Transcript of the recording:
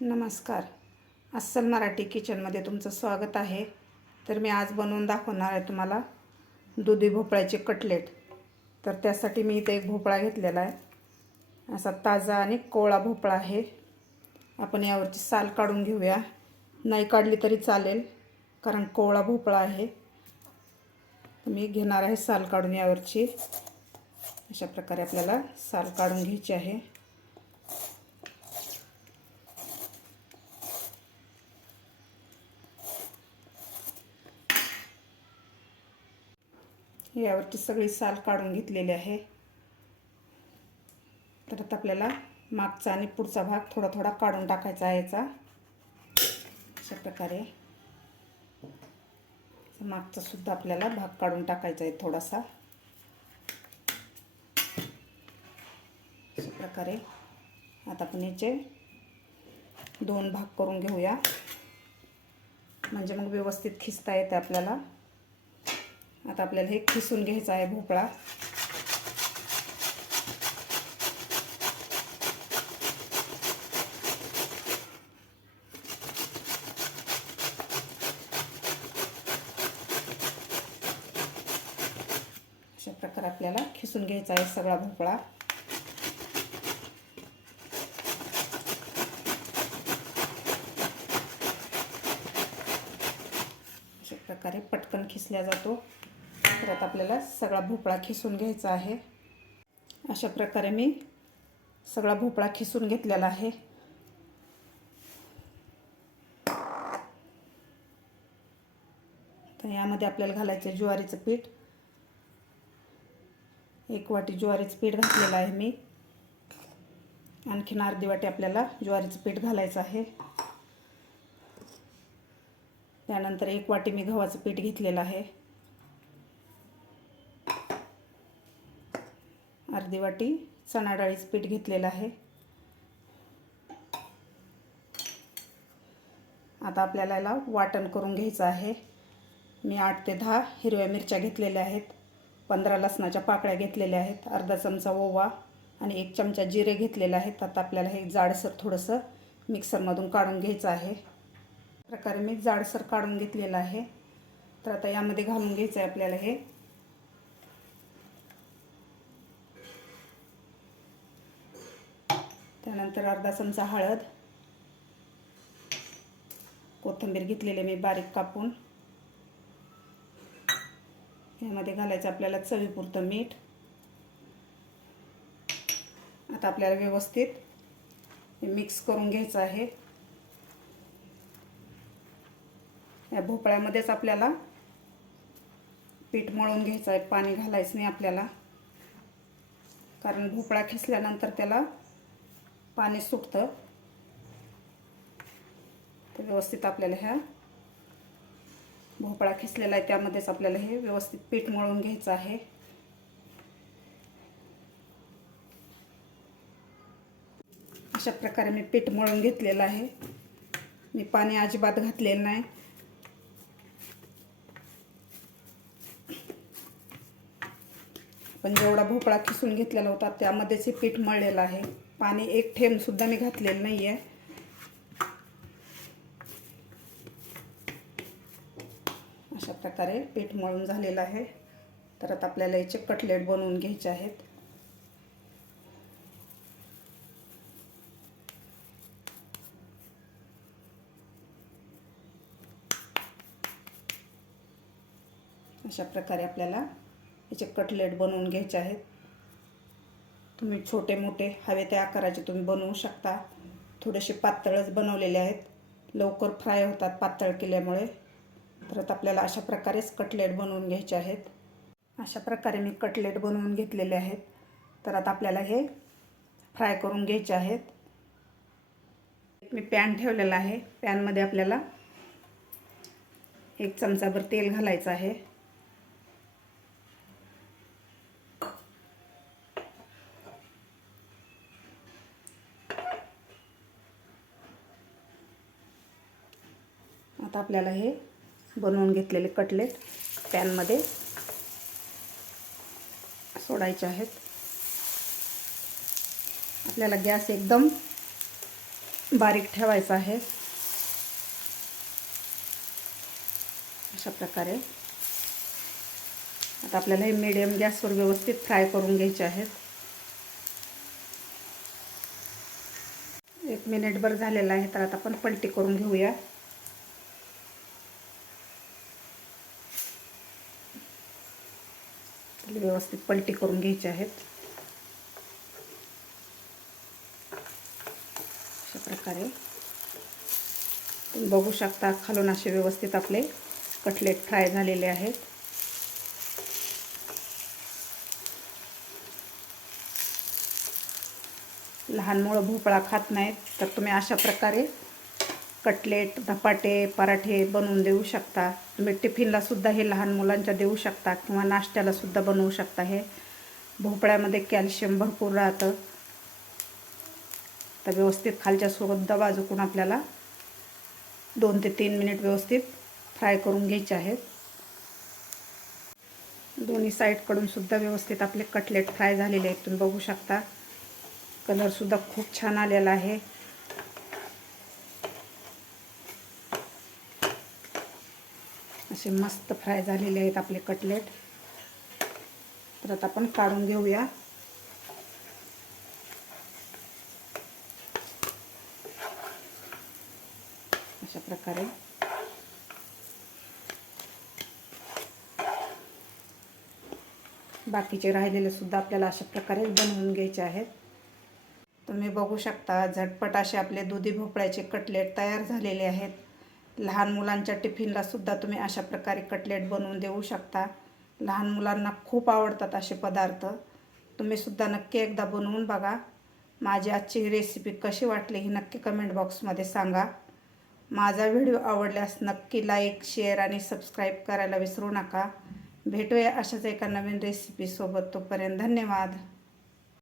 नमस्कार. अस्सल मराठी किचनमध्ये तुमचं स्वागत आहे. तर मी आज बनवून दाखवणार आहे तुम्हाला दुधी भोपळ्याचे कटलेट. तर त्यासाठी मी इथे एक भोपळा घेतलेला आहे. असा ताजा आणि कोवळा भोपळा आहे. आपण यावरची साल काढून घेऊया. नाही काढली तरी चालेल कारण कोवळा भोपळा आहे. मी घेणार आहे साल काढून यावरची. अशा प्रकारे आपल्याला साल काढून घ्यायची आहे. यावरची सगळी साल काढून घेतलेली आहे. तर आता आपल्याला मागचा आणि पुढचा भाग थोडा थोडा काढून टाकायचा आहे याचा. अशा प्रकारे. मागचा सुद्धा आपल्याला भाग काढून टाकायचा आहे थोडासा. अशा प्रकारे. आता आपण याचे दोन भाग करून घेऊया. म्हणजे मग व्यवस्थित खिचता येते आपल्याला. आता आपल्याला हे खिसून घ्यायचं आहे भोपळा. अशा प्रकारे आपल्याला खिसून घ्यायचा आहे सगळा भोपळा. अशा प्रकारे पटकन खिसल्या जातो. परत आपल्याला सगळा भोपळा खिसून घ्यायचा आहे. अशा प्रकारे मी सगळा भोपळा खिसून घेतलेला आहे. तर यामध्ये आपल्याला घालायचं ज्वारीचं पीठ. एक वाटी ज्वारीचं पीठ घातलेलं आहे मी. आणखीन अर्धी वाटी आपल्याला ज्वारीचं पीठ घालायचं आहे. त्यानंतर एक वाटी मी गव्हाचं पीठ घेतलेलं आहे. अर्धी वाटी चणा डाळीचं पीठ घेतलेलं आहे. आता आपल्याला याला वाटण करून घ्यायचं आहे. मी आठ ते दहा हिरव्या मिरच्या घेतलेल्या आहेत. पंधरा लसणाच्या पाकळ्या घेतलेल्या आहेत. अर्धा चमचा ओवा आणि एक चमचा जिरे घेतलेले आहेत. आता आपल्याला हे जाडसर थोडंसं मिक्सरमधून काढून घ्यायचं आहे. प्रकारे मी जाडसर काढून घेतलेलं आहे. तर आता यामध्ये घालून घ्यायचं आहे आपल्याला हे. त्यानंतर अर्धा चमचा हळद. कोथिंबीर घेतलेले मी बारीक कापून. यामध्ये घालायचं आपल्याला चवीपुरतं मीठ. आता आपल्याला व्यवस्थित मिक्स करून घ्यायचं आहे. या भोपळ्यामध्येच आपल्याला पीठ मळून घ्यायचं आहे. पाणी घालायचं नाही आपल्याला. कारण भोपळा खिसल्यानंतर त्याला पाणी सुटतं. तर व्यवस्थित आपल्याला ह्या भोपळा खिसलेला आहे त्यामध्येच आपल्याला हे व्यवस्थित पीठ मळून घ्यायचं आहे. अशा प्रकारे मी पीठ मळून घेतलेलं आहे. मी पाणी अजिबात घातलेलं नाही. पण जेवढा भोपळा खिसून घेतलेला होता त्यामध्येच हे पीठ मळलेलं आहे. पाणी एक थेंबसुद्धा मी घातलेलं नाही आहे अशा प्रकारे पीठ मळून झालेलं आहे. तर आता आपल्याला याचे कटलेट बनवून घ्यायचे आहेत. अशा प्रकारे आपल्याला याचे कटलेट बनवून घ्यायचे आहेत. तुम्ही छोटे मोठे हवे त्या आकाराचे तुम्ही बनवू शकता. थोडेसे पातळच बनवलेले आहेत. लवकर फ्राय होतात पातळ केल्यामुळे. तर आपल्याला अशा प्रकारेच कटलेट बनवून घ्यायचे आहेत. अशा प्रकारे मी कटलेट बनवून घेतलेले आहेत. तर आता आपल्याला हे फ्राय करून घ्यायचे आहेत. मी पॅन ठेवलेला आहे. पॅनमध्ये आपल्याला एक चमचाभर तेल घालायचं आहे. आता आपल्याला हे बनवून घेतलेले कटलेट पॅनमध्ये सोडायचे आहेत. आपल्याला गॅस एकदम बारीक ठेवायचा आहे. अशा प्रकारे. आता आपल्याला हे मीडियम गॅसवर व्यवस्थित फ्राय करून घ्यायचे आहेत. एक मिनिटभर झालेला आहे तर आता आपण पलटी करून घेऊया. व्यवस्थित पलटी करून घ्यायचे आहेत. अशा प्रकारे. तुम्ही बघू शकता खालून असे व्यवस्थित आपले कटलेट फ्राय झालेले आहेत. लहान मुलं भोपळा खात नाहीत तर तुम्ही अशा प्रकारे कटलेट धपाटे पराठे बनवून देऊ शकता. तुम्ही टिफिनलासुद्धा हे लहान मुलांच्या देऊ शकता किंवा नाश्त्यालासुद्धा बनवू शकता हे. भोपळ्यामध्ये कॅल्शियम भरपूर राहतं. तर व्यवस्थित खालच्या सुद्धा बाजूकडून आपल्याला दोन ते तीन मिनिट व्यवस्थित फ्राय करून घ्यायचे आहेत. दोन्ही साईडकडूनसुद्धा व्यवस्थित आपले कटलेट फ्राय झालेले आहेत. तुम्ही बघू शकता. कलरसुद्धा खूप छान आलेला आहे. असे मस्त फ्राय झालेले आहेत आपले कटलेट. तर आता आपण काढून घेऊया. अशा प्रकारे. बाकीचे राहिलेले सुद्धा आपल्याला अशा प्रकारे बनवून घ्यायचे आहेत. तुम्ही बघू शकता झटपट असे आपले दुधी भोपळ्याचे कटलेट तयार झालेले आहेत. लहान मुलांच्या टिफिनला सुद्धा तुम्ही अशा प्रकारे कटलेट बनवून देऊ शकता. लहान मुलांना खूप आवडतात असे पदार्थ. तुम्ही सुद्धा नक्की एकदा बनवून बघा. माझी आजची रेसिपी कशी वाटली ही नक्की कमेंट बॉक्समध्ये सांगा. माझा व्हिडिओ आवडल्यास नक्की लाईक शेअर आणि सबस्क्राईब करायला विसरू नका. भेटूया अशाच एका नवीन रेसिपीसोबत तोपर्यंत धन्यवाद.